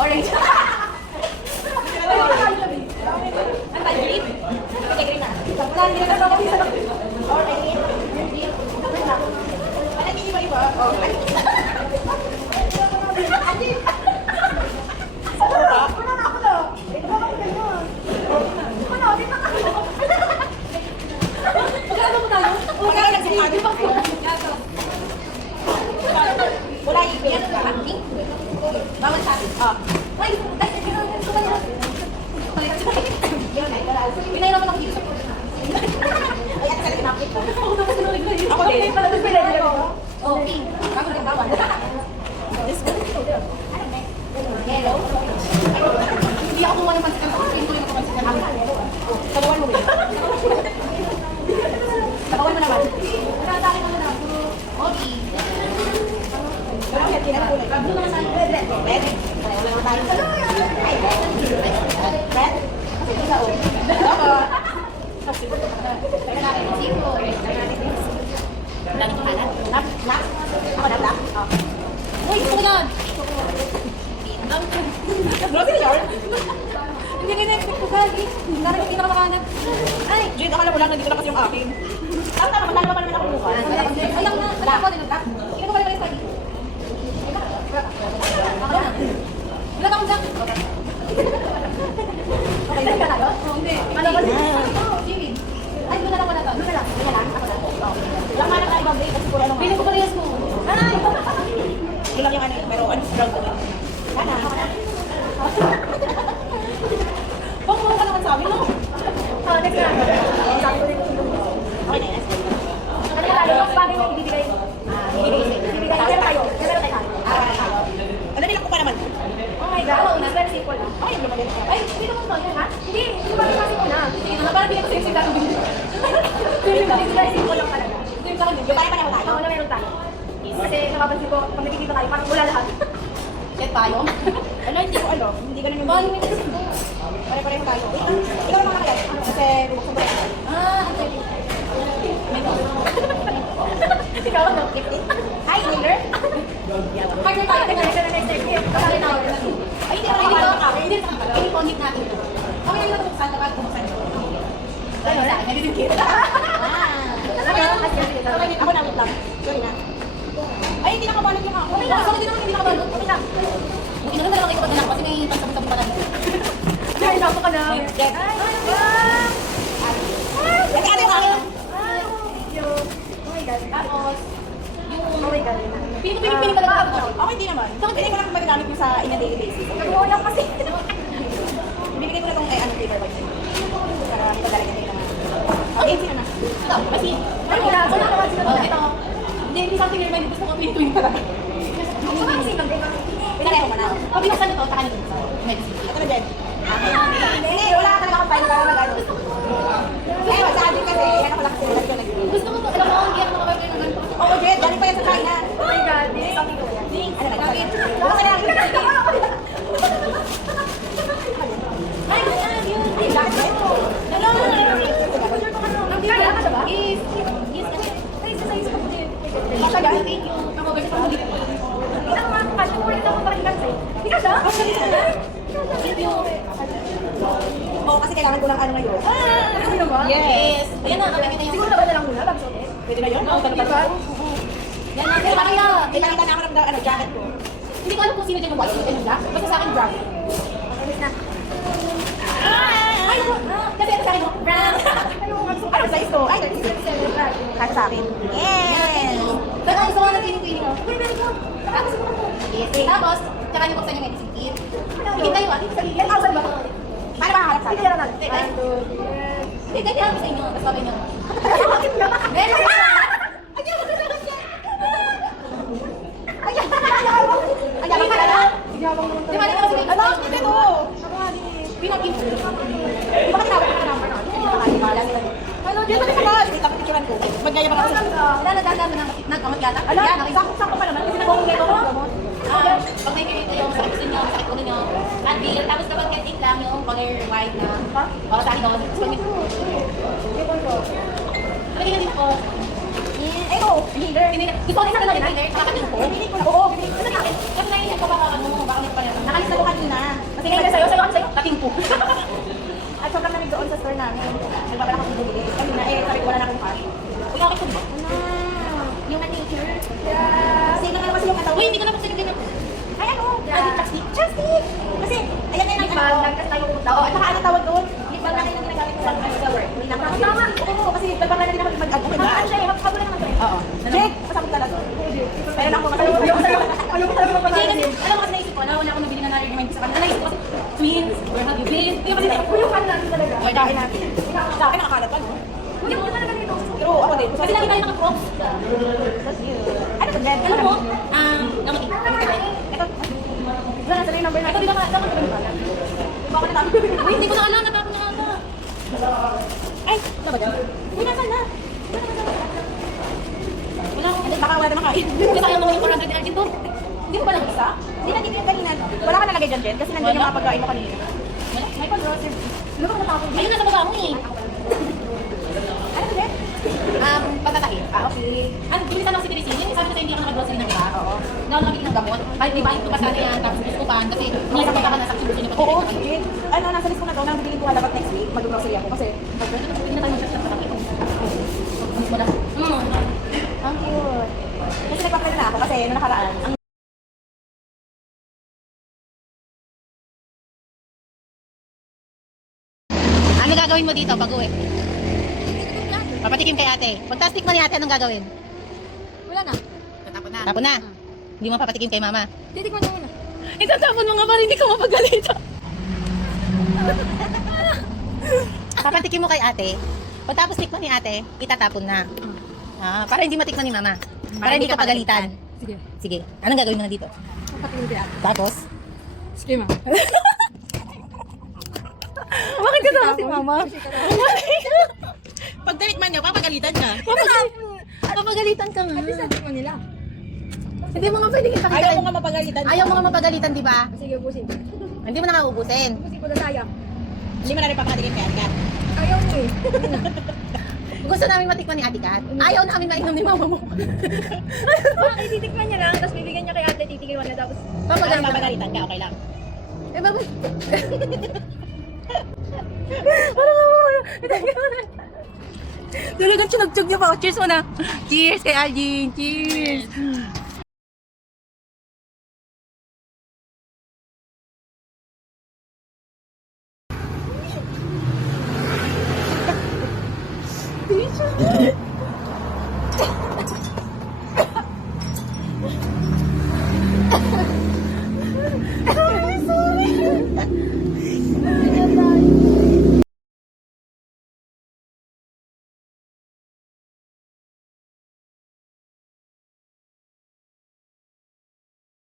Orange. Ang tayo-green. Okay, green na. Wala, hindi na ako isa lang. Orange. Ano, hindi iba-iba? Oo. Wala na ako na. Ito ba kayo ganyan? Ano, di ba ako? Magkano mo tayo? Magkano nagsimagi pa po? Wala yan ba? Bawal sa atin. Ay, pinahirapan ako dito sa pula. Ay, at sa kinapit ko. Ako din. Okay. Ako rin bawal. Hello? Hindi ako kumuha ng pansikan. Pinto yung pansikan. Kabawan mo rin. Kabawan mo naman. Nakatakin mo na. Okay. Red. Kasi ito sa o. Teka natin. Siko. Wala nang kanan. Black? Ako na black? Uy, ito na yan. Grocery yard? Hindi na-expect ko kagi. Parang hindi na kamakanan. Ay, Jade, akala mo lang, nandito na kasi yung akin. Tama, magdala pa naman ako bukas. Ay, lang na. Wala ako din. Hindi ko pala pala yung spaghetti. Wala akong jack. Okay, ka na yun? Hindi. Ano ba siya? Jimmy. Ay, doon na lang wala to. Doon na lang. Doon na lang. Ako na. Wala nga lang tayo mag-break kasi puro ano. Pili ko parehas ko. Ay! Ilang yung ano, pero ano, strong ko. Kana. Pang-mukha ka naman sabi, no? Next na. Sabi ko din. Okay na, next. Ano tayo? Bagay na ibibigay. Ibibigay. Kaya tayo. Kaya tayo. Ano nilang ko pa naman? Oh my God, una, very simple lang. Ay, yung lumalit ka. Ay, hindi naman to, ha? Hindi ba kasi ko na? Sige na, parang hindi ko sexy lang. Very simple lang talaga. Yung sa akin, yung pare pareho tayo? Oo, na meron tayo. Kasi napapansin ko, pag nagkikita tayo, parang wala lahat. Set tayo? Ano, hindi ko alam. Hindi ganun yung pare-pareho tayo. Ikaw naman kaya. Kasi bubuksan ko yan. Ang sabi. Ikaw ano? Hi, Taylor. Partner tayo. Teka, next time. Kasali na ako. Ay, hindi ako. Hindi ko hit natin. Okay lang na buksan. Dapat buksan ito. Ano na? Nagdidikit. Ako na, wait lang. Sorry na. Ay, hindi nakabalot yung ako. Okay lang. Hindi naman hindi nakabalot. Okay lang. Buti na lang ikaw na kasi may pagsabot-sabot pa na dito. Ay, napo ka na. Ay, ay, ano yung akin? Ay, oh my God. Tapos, oh my God. Pinipili talaga ako. Ako hindi naman. Hindi ko lang magagamit mo sa in a daily basis. Nagawa lang kasi. Bibigay ko na itong flavor box. Para ito talaga tayo naman. Okay, sino na? Ito, kasi. Ay, wala. Ito. Hindi something remind. Gusto ko twin talaga. Gusto ko kasi pinareho mo na. Pag binuksan ito, saka nito. Ito na dyan. Hindi, wala ka talaga akong paano para mag-ano. Kaya sa atin kasi, yan ako lang kasi nilagyan na gano'n. Gusto ko ito, alam mo, hindi ako nakapagay ng ganito. Oo, Jed, galing pa yan sa China. Oh my God, this. Ano na, gagawin? Buksan na lang. Ay, yun. Ay, bakit ba ito? Ano? Ang kaya ka siya ba? Yes. Ay, sa size ko po din. Matagal. Thank you. Ako, kasi pa mo dito. Ilang mga kapasyo ko ulit ako parang sa'yo. Hindi ka siya? Thank you. Oo, kasi kailangan ko ng ano ngayon. Ano ba? Yes. Ayan na, kapag kita yung... Siguro na lang muna, bago suotin? Pwede na yun? Oo, diba? Yan na. Pero parang na, kinakita na ako ng jacket ko. Hindi ko alam kung sino dyan yung white. Ano ba? Basta sa akin, brown. Alis na. Ay, kasi ito sa akin, brown. Ano size ko? Ay, 37 brown. Kasi sa akin. Yes! Pero ang gusto ko na tinig-tinig mo. Pwede ko. Tapos ko. Yes. Tapos, tsaka niyo buksan yung medicine kit. Higit tayo ah. Yan, outside ba? Paano ba harap sa akin? Hindi na lang. Hindi, kahit harap sa inyo. Basta okay nyo. Bakit nga? Very good. Ay, mo na lang yan. Ay, yabang ka na? Yabang naman talaga. Di ba, di ba kasi may... Ano? Hindi ko. Ako nga din eh. Pinag-in. Di ba ka tinawag? Ano, dito na sa mga. Hindi tapos picturean ko. Magkaya ba kasi? Dala-dala na nagkamot yata. Ala, sakto pa naman kasi nag-uungay ko. Pag may ganito yung sakit gusto nyo, sakit ulo nyo. At deal, tapos kapag kantik lang yung color white na. O, sa akin doon. Lagyan din ako. Eh, oo. Healer. Gusto ko din sa kanila healer. Nakakatin ko. Hindi ko na. Oo. Kasi nakin. Kasi nakin ko baka ano, baka may pala. Nakalis na ko kanina. Kasi healer sa'yo, sa'yo, sa'yo. Tating po. At sobrang namin doon sa store namin. Nagbabala akong bumili. Kasi na, sabi ko wala na akong cash. Uy, okay ko ba? Yung nature. Sino naman kasi yung katawa? Uy, hindi ko na magsaligay na. Ay, ano? Chapstick. Chapstick! Kasi, ayan na yung nagkas tayo pumunta. Oo, at saka ano tawag doon? Lip balm na yung ginagamit ko sa work. Tama. Oo, kasi balbang na din ako mag-ano. Habang siya, habang na naman siya. Oo. Jake, kasabot talaga. Pero lang ako masalit. Ayoko talaga magpapalala. Kasi, alam mo kasi naisip ko, wala akong nabili na na-recommend sa kanila. Naisip ko kasi, twins, where have you been? Hindi kasi, yung fan natin talaga. Okay, kain natin. Sa akin nakakalat pa, no? Hindi ko talaga dito. Pero ako din. Kasi lagi tayo naka-crocs. That's you. Ano ba dyan? Alam mo, namati. Ito. Wala na sa yung number na. Ito, di ba ka? Dapat ba ba? Baka natapos. Uy, hindi ko na alam. Natapos na ata. Ay, ito ba dyan? Uy, nasan na? Wala akong. Baka wala naman kain. Kasi sayang naman yung 400 RG to. Hindi mo ba nag-isa? Hindi na dito kanina. Wala ka nalagay dyan, Jen. Kasi nandiyan yung mga pagkain mo kanina. Wala? May pag-grocery. Ano ba natapos? Ayun, nasa baba mo eh. Ano ba dyan? Pagkatahin. Okay. Ano, bilisan ako si Teresina. Sabi ko sa'yo, hindi ako naka-grocery ng iba. Oo. Na ako nakabili ng gamot. Kahit di ba, ito pasada yan. Tapos gustupan. Kasi minsan pa ka nasa gusto niyo. Oo, Jake. Ano, nasa list ko na daw. Nang bilhin ko dapat next week. Mag-grocery ako. Kasi, pag-grocery na tayo mag-shop sa kakit. Wala. Ang cute. Kasi nagpa-plan na ako. Kasi, nung nakaraan, ano gagawin mo dito pag-uwi? Papatikim kay ate. Pagtaas tikman ni ate, anong gagawin? Wala na. Tatapon na. Tapon na. Hindi mo papatikim kay mama. Titikman mo muna. Itatapon mo nga para hindi ka mapagalitan. Papatikim mo kay ate. Pagtapos tikman ni ate, itatapon na. Para hindi matikman ni mama. Para hindi ka pagalitan. Sige. Sige. Anong gagawin mo na dito? Papatikim ko yan. Tapos? Sige ma. Bakit ka si mama? Pag tinikman niya, papagalitan ka. Papagalitan ka nga. At least natikman nila. Hindi mo nga pwede kita Ayaw mo nga mapagalitan. Ayaw mo nga mapagalitan, di ba? Sige, ubusin. Hindi mo na nga ubusin. Ubusin ko na sayang. Hindi mo na rin papatikin kay Kat. Ayaw mo eh. Gusto namin matikman ni Ate Kat. Ayaw namin mainom ni mama mo. Bakit titikman niya lang, tapos bibigyan niya kay ate, titikman niya, tapos Papagalitan ka, okay lang. Eh, bakit? Parang ako. Talagang sinugtog niya pa. Cheers muna. Cheers kay Algin. Cheers.